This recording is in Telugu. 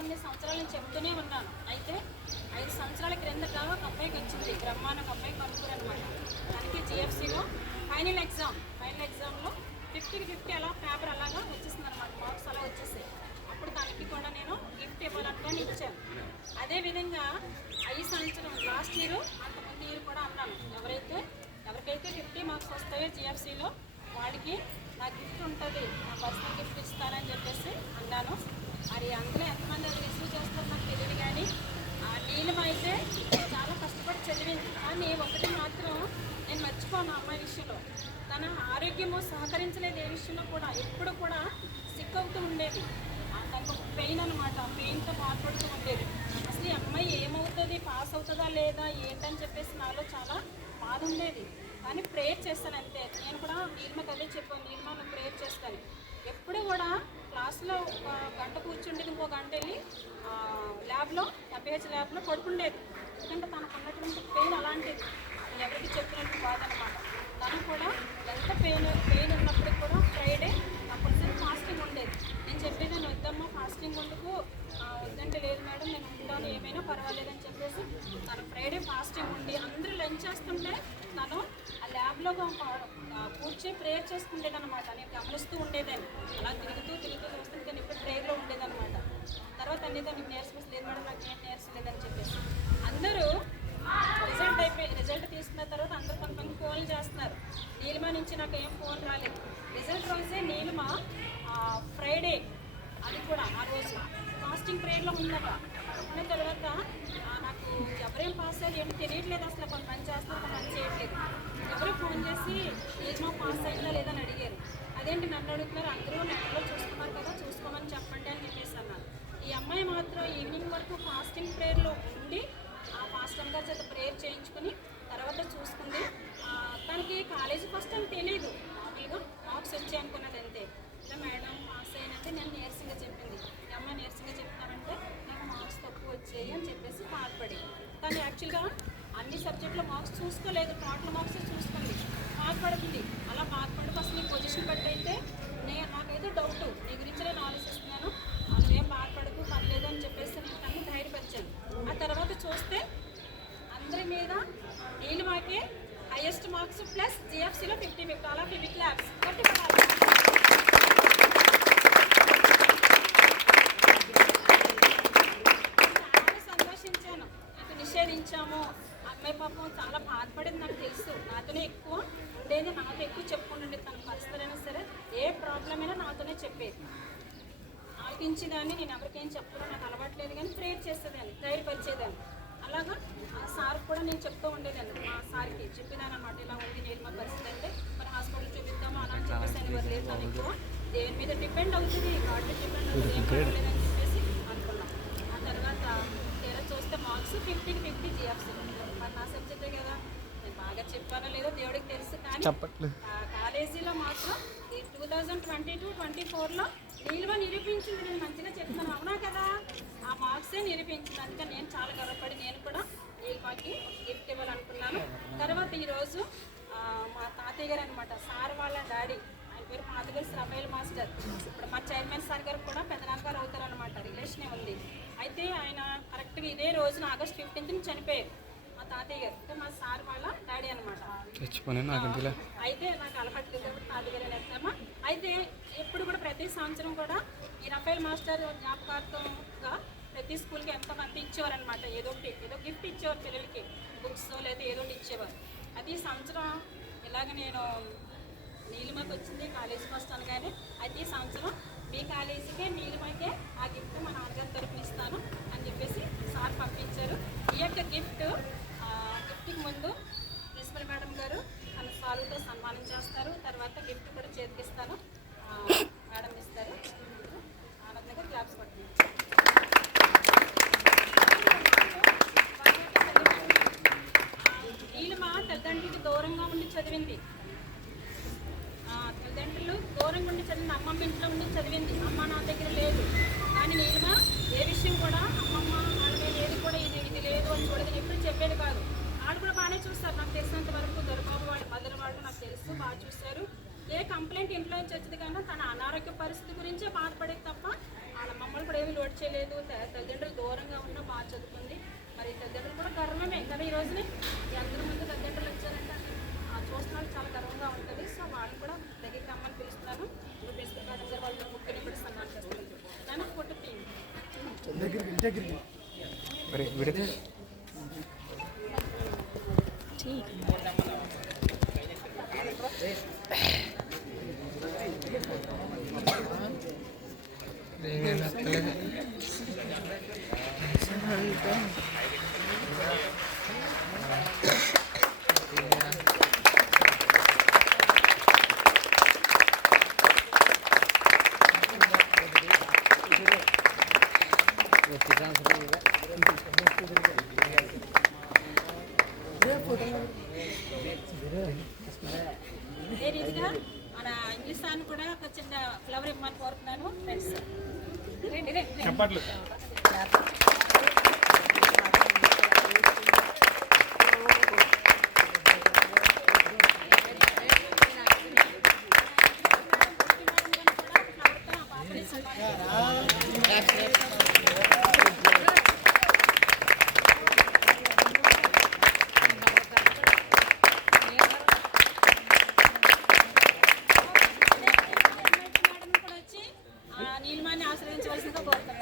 కొన్ని సంవత్సరాల నుంచి చెప్తూనే ఉన్నాను. అయితే 5 సంవత్సరాల క్రిందట ఒక అబ్బాయికి వచ్చింది, బ్రహ్మాన్ ఒక అబ్బాయి కనుక్കൂరు అనమాట. దానికి జిఎఫ్సిలో ఫైనల్ ఎగ్జామ్లో 50కి 50 అలా పేపర్ అలాగా వచ్చేసింది అనమాట, మార్క్స్ అలా వచ్చేసాయి. అప్పుడు దానికి కూడా నేను గిఫ్ట్ ఇవ్వాలనుకొని ఇచ్చాను. అదేవిధంగా 5 సంవత్సరం లాస్ట్ ఇయర్ అంతకుముందు ఇయర్ కూడా అన్నాను, ఎవరికైతే 50 మార్క్స్ వస్తాయో జిఎఫ్సిలో వాళ్ళకి నా గిఫ్ట్ ఉంటుంది, నా పర్సనల్ గిఫ్ట్ ఇస్తానని చెప్పేసి అన్నాను. అది అందులో ఎంతమంది అది రిసీవ్ చేస్తారో నాకు తెలియదు. కానీ నీలిమ అయితే చాలా కష్టపడి చదివింది. కానీ ఒకటి మాత్రం నేను మర్చిపోను అమ్మాయి విషయంలో, తన ఆరోగ్యము సహకరించలేదు. ఏ విషయంలో కూడా ఎప్పుడు కూడా సిక్ అవుతూ ఉండేది. తనకు పెయిన్ అనమాట, పెయిన్తో బాధపడుతూ ఉండేది. అసలు ఈ అమ్మాయి ఏమవుతుంది, పాస్ అవుతుందా లేదా ఏంటని చెప్పేసి నాలో చాలా బాధ ఉండేది. కానీ ప్రేయర్ చేస్తాను అంతే. నేను కూడా నీలిమకి అదే చెప్పాను, నీలిమ నువ్వు ప్రేయర్ చేస్తాను. ఎప్పుడు కూడా క్లాస్లో ఒక గంట కూర్చుండేది, ఇంకో గంట వెళ్ళి ల్యాబ్లో ఎంపీహెచ్ ల్యాబ్లో పడుకుండేది. ఎందుకంటే తనకు ఉన్నటువంటి పెయిన్ అలాంటిది, నేను ఎవరికి చెప్పినట్టు కాదనమాట. తను కూడా ఎంత పెయిన్ ఉన్నప్పుడు కూడా ఫ్రైడే కంపల్సరీ ఫాస్టింగ్ ఉండేది. నేను చెప్పేదాన్ని, వద్దమ్మా ఫాస్టింగ్ ఉండకు, వద్దంటే లేదు మేడం నేను ఉంటాను, ఏమైనా పర్వాలేదని చెప్పేసి తను ఫ్రైడే ఫాస్టింగ్ ఉండి అందరూ లంచ్ చేస్తుంటే తను ఆ ల్యాబ్లో కూర్చొని ప్రేయర్ చేసుకుండేదన్నమాట. నేను గమనిస్తూ ఉండేదాన్ని, అలా తిరుగుతూ వస్తుంటే నేను ఇప్పుడు ప్రేయర్లో ఉండేదన్నమాట. తర్వాత అన్నీ దానికి నేర్చుకోలేదు మేడం, నాకు ఏం నేర్చలేదని చెప్పేసి అందరూ రిజల్ట్ తీసుకున్న తర్వాత అందరూ కొంతమంది ఫోన్లు చేస్తున్నారు. నీలిమ నుంచి నాకు ఏం ఫోన్ రాలేదు. రిజల్ట్ రోజే నీలిమ ఫ్రైడే, అది కూడా ఆ రోజు ఫాస్టింగ్ ప్రేయర్లో ఉందట. ఉన్న తర్వాత నాకు ఎవరేం పాస్ అయ్యారు ఏంటి తెలియట్లేదు, అసలు కొంతమంది చేస్తున్నారు, కొంతమంది చేయట్లేదు. ఎవరో ఫోన్ చేసి నీలిమ పాస్ అయిందా లేదని అడిగారు. అదేంటి నన్ను అడుగుతున్నారు, అందరూ నెట్లో చూసుకున్నారు కదా, చూసుకోమని చెప్పండి అని చెప్పేసి అన్నారు. ఈ అమ్మాయి మాత్రం ఈవినింగ్ వరకు ఫాస్టింగ్ ప్రేయర్లో ఉండి ఆ పాస్టర్ గారి చేత ప్రేయర్ చేయించుకుని తర్వాత చూసుకుంది. తనకి కాలేజీ ఫస్ట్ అని తెలియదు, మామూలుగా మార్క్స్ వచ్చాయి అనుకున్నది అంతే. ఇలా మేడం పాస్ అయినంటే నేను నీరసంగా చెప్పింది, ఈ అమ్మాయి నీరసంగా చెప్తానంటే నాకు మార్క్స్ తక్కువ వచ్చాయి అని చెప్పేసి బాధపడి, తను యాక్చువల్గా అన్ని సబ్జెక్టులో మార్క్స్ చూసుకోలేదు, టోటల్ మార్క్స్ చూసుకుంది. బాధపడుతుంది. అలా బాధపడి ఫస్ట్ నీ పొజిషన్ బట్టి అయితే నాకైతే డౌట్, నీ గురించి నేను ఆలోచిస్తున్నాను, నువ్వేం బాధపడకు పర్లేదు అని చెప్పేసి నేను తనని ధైర్యపరిచాను. ఆ తర్వాత చూస్తే అందరి మీద నీలిమకే హైయెస్ట్ మార్క్స్ ప్లస్ జిఎఫ్సిలో 50 అలా 50 ల్యాబ్స్ గట్టి పడాలి. చాలా సంతోషించాను. ఇది నిషేధించాము, అమ్మాయి పాపం చాలా బాధపడేది నాకు తెలుసు. నాతోనే ఎక్కువ ఉండేది, నాతో ఎక్కువ చెప్పుకుంటుండేది. తన పరిస్థితి అయినా సరే ఏ ప్రాబ్లం అయినా నాతోనే చెప్పేది. ఆలోచించేదాన్ని, నేను ఎవరికేం చెప్పడం నాకు అలవాట్లేదు, కానీ ప్రేయర్ చేసేదాన్ని, ధైర్యపరిచేదాన్ని. అలాగా ఆ సార్ కూడా నేను చెప్తూ ఉండేదాన్ని, మా సార్కి చెప్పేదాన్ని అనమాట, ఇలా ఉంది నీలిమ పరిస్థితి అంటే మరి హాస్పిటల్ చూపిద్దాము అలా అని చెప్పేసి అని ఎవరు లేదు, తను ఎక్కువ దేని మీద డిపెండ్ అవుతుంది, గాడ్ మీద డిపెండ్ అవుతుంది, ఏం పర్వాలేదని చెప్పేసి అనుకున్నాం. ఆ తర్వాత తీరా చూస్తే మార్క్స్ 50కి 50 జిఎఫ్సి. మరి నా సబ్జెక్టే కదా, నేను బాగా చెప్పానో లేదో దేవుడికి తెలుసు. కానీ కాలేజీలో మాత్రం ఈ 2022-24లో నీలిమ నిరూపించింది. నేను మంచిగా చెప్తాను, అవునా కదా, ఆ మార్క్సే నిరూపించింది. అందుకని నేను చాలా గర్వపడి నేను కూడా నీలిమకి గిఫ్ట్ ఇవ్వాలనుకున్నాను. తర్వాత ఈరోజు మా తాతయ్య గారు అనమాట, సార్ వాళ్ళ డాడీ, ఆయన పేరు పాతగల్ రమేల్ మాస్టర్. ఇప్పుడు మా చైర్మన్ సార్ గారు కూడా పెద్దనాన్నగారు అవుతారనమాట, రిలేషనే ఉంది. అయితే ఆయన కరెక్ట్గా ఇదే రోజున ఆగస్ట్ 15th చనిపోయారు మా తాతయ్య గారు. అంటే మా సార్ వాళ్ళ డాడీ అనమాట. అయితే నాకు అలవాట్లేదు కాబట్టి తాతయ్య గారు అనేస్తామా. అయితే ఎప్పుడు కూడా ప్రతి సంవత్సరం కూడా ఈ రఫేల్ మాస్టర్ జ్ఞాపకార్థంగా ప్రతి స్కూల్కి ఎంతమంది ఇచ్చేవారు, ఏదో గిఫ్ట్ ఇచ్చేవారు పిల్లలకి, బుక్స్ లేదా ఏదో ఒకటి ఇచ్చేవారు. అది ఈ సంవత్సరం ఇలాగ నేను నీలిమకి వచ్చింది కాలేజీ ఫస్ట్ అనగానే, అయితే ఈ సంవత్సరం మీ కాలేజీకే నీలిమకే ఆ గిఫ్ట్ మా నాన్నగారి తరఫున ఇస్తాను అని చెప్పేసి సార్ పంపించారు. ఈ యొక్క గిఫ్ట్కి ముందు ప్రిన్సిపల్ మేడం గారు తన సాల్వ్తో సన్మానం చేస్తారు. తర్వాత గిఫ్ట్ కూడా చేతికిస్తాను, మేడం ఇస్తారు. ఆనందంగా క్లాప్స్ పడుతుంది. నీలిమ తల్లిదండ్రులకి దూరంగా ఉండి చదివింది, తల్లిదండ్రులు దూరంగా ఉండి చదివింది, అమ్మమ్మ ఇంట్లో ఉండి చదివింది, అమ్మ నా దగ్గర లేదు. కానీ నీలిమ పంపించలేదు, తల్లిదండ్రులు దూరంగా ఉన్నా బాగా చదువుకుంది. మరి తల్లిదండ్రులు కూడా గర్వమే కదా ఈ రోజుని అందరి ముందు తల్లిదండ్రులు వచ్చారంటే చూసిన వాళ్ళు చాలా గర్వంగా ఉంటుంది. సో వాళ్ళు కూడా దగ్గరికి రమ్మని పిలుస్తున్నాను. ప్రిన్సిపల్ మేడం గారు వాళ్ళు ముఖ్యంగా కూడా సన్మానం చేస్తారు. నేను ఫోటో ఇదే రీతిగా మన ఇంగ్లీష్ సార్ని కూడా ఒక చిన్న ఫ్లవర్ ఇవ్వమని కోరుతున్నాను. ఫ్రెండ్స్ చెప్పట్లు నీలిమాన్ని ఆశ్రయించవలసిందిగా కోరుతున్నాను.